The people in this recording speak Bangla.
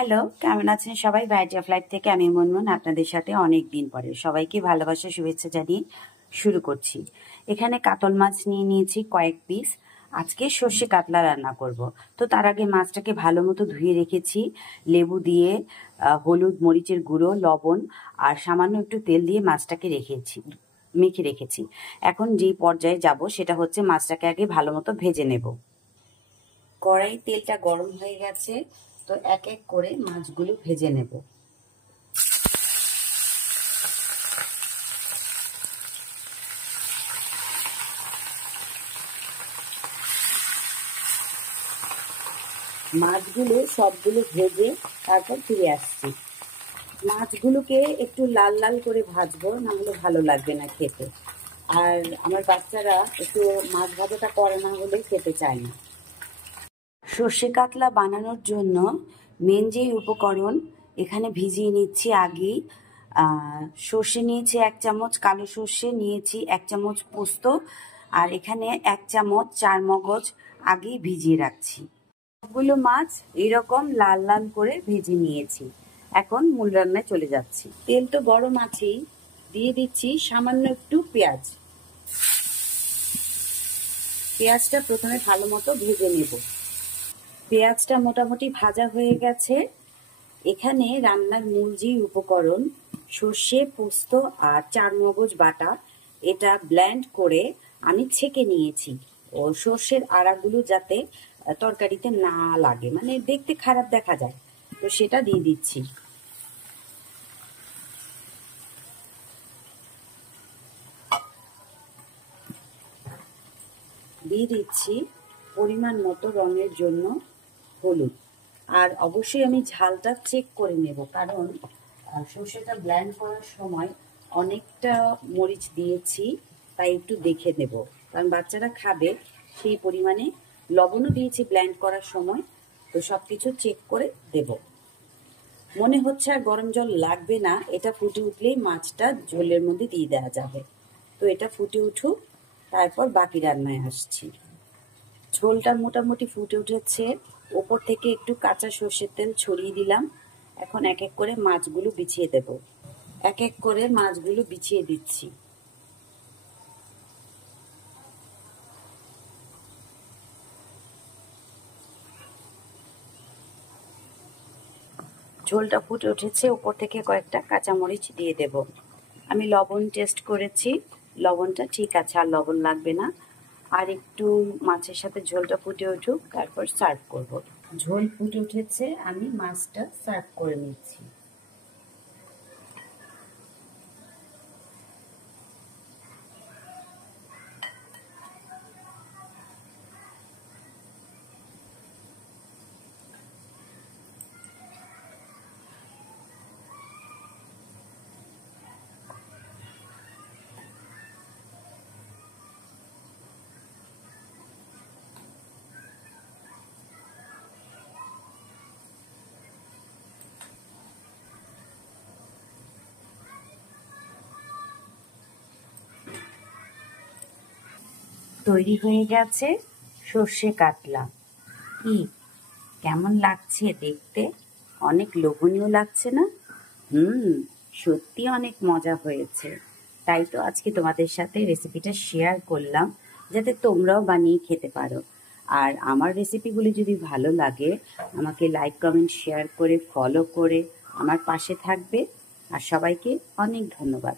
হ্যালো, কেমন আছেন সবাই? ভ্যারাইটি অফ লাইফ থেকে আমি মুনমুন আপনাদের সাথে অনেক দিন পরে সবাইকে ভালোবাসা শুভেচ্ছা জানিয়ে শুরু করছি। এখানে কাতল মাছ নিয়ে নিয়েছি কয়েক পিস। আজকে সর্ষে কাতলা রান্না করব। তো তার আগে মাছটাকে ভালো মতো ধুয়ে রেখেছি লেবু দিয়ে, হলুদ, মরিচের গুঁড়ো, লবণ আর সামান্য একটু তেল দিয়ে মাছটাকে মেখে রেখেছি। এখন যেই পর্যায়ে যাব সেটা হচ্ছে মাছটাকে আগে ভালো মতো ভেজে নেব। কড়াই তেলটা গরম হয়ে গেছে, তো এক এক করে মাছগুলো ভেজে নেব। মাছগুলো সবগুলো ভেজে তারপর ফিরে আসছি। মাছগুলোকে একটু লাল লাল করে ভাজবো, না হলে ভালো লাগবে না খেতে। আর আমার বাচ্চারা একটু মাছ ভাজাটা করে না হলে খেতে চায় না। সর্ষে কাতলা বানানোর জন্য মেন যেই উপকরণ এখানে ভিজিয়ে নিচ্ছি আগেই। সর্ষে নিয়েছি 1 চামচ, কালো সর্ষে নিয়েছি 1 চামচ, পোস্ত আর এখানে 1 চামচ চারমগজ আগেই ভিজিয়ে রাখছি। সবগুলো মাছ এরকম লাল লাল করে ভেজে নিয়েছি। এখন মূল রান্নায় চলে যাচ্ছি। তেল তো গরম আছেই, দিয়ে দিচ্ছি সামান্য একটু পেঁয়াজ। পেঁয়াজটা প্রথমে ভালো মতো ভেজে নেব। পেঁয়াজটা মোটামুটি ভাজা হয়ে গেছে। এখানে রান্নার মূল যে উপকরণ সর্ষে, পোস্ত আর চারমগজ বাটা, এটা ব্লেন্ড করে আমি ছেঁকে নিয়েছি। ও সর্ষের আড়াগুলো যাতে তরকারিতে না লাগে, মানে দেখতে খারাপ দেখা যায়, তো সেটা দিয়ে দিচ্ছি। দিয়ে দিচ্ছি পরিমাণ মতো রঙের জন্য হলুদ। আর অবশ্যই আমি ঝালটা চেক করে নেব, কারণ সর্ষেটা ব্লেন্ড করার সময় অনেকটা মরিচ দিয়েছি, তাই একটু দেখে নেব, কারণ বাচ্চারা খাবে সেই পরিমাণে। লবণও দিয়েছি ব্লেন্ড করার সময়, তো সব কিছু চেক করে দেব। মনে হচ্ছে আর গরম জল লাগবে না, এটা ফুটে উঠলেই মাছটা ঝোলের মধ্যে দিয়ে দেওয়া যাবে। তো এটা ফুটে উঠুক, তারপর বাকি রান্নায় আসছি। ঝোলটা মোটামুটি ফুটে উঠেছে, ওপর থেকে একটু কাঁচা সর্ষের তেল ছড়িয়ে দিলাম। এখন এক এক করে মাছগুলো বিছিয়ে দেব। এক এক করে মাছগুলো বিছিয়ে দিচ্ছি। ঝোলটা ফুটে উঠেছে, উপর থেকে কয়েকটা কাঁচামরিচ দিয়ে দেব। আমি লবণ টেস্ট করেছি, লবণটা ঠিক আছে, আর লবণ লাগবে না। আর একটু মাছের সাথে ঝোলটা ফুটে উঠুক, তারপর সার্ভ করব। ঝোল ফুটে উঠেছে, আমি মাছটা সার্ভ করে নিচ্ছি। তৈরি হয়ে গেছে সর্ষে কাতলা। কি কেমন লাগছে দেখতে? অনেক লোভনীয় লাগছে না? সত্যি অনেক মজা হয়েছে। তাই তো আজকে তোমাদের সাথে রেসিপিটা শেয়ার করলাম, যাতে তোমরাও বানিয়ে খেতে পারো। আর আমার রেসিপিগুলি যদি ভালো লাগে, আমাকে লাইক, কমেন্ট, শেয়ার করে, ফলো করে আমার পাশে থাকবে। আর সবাইকে অনেক ধন্যবাদ।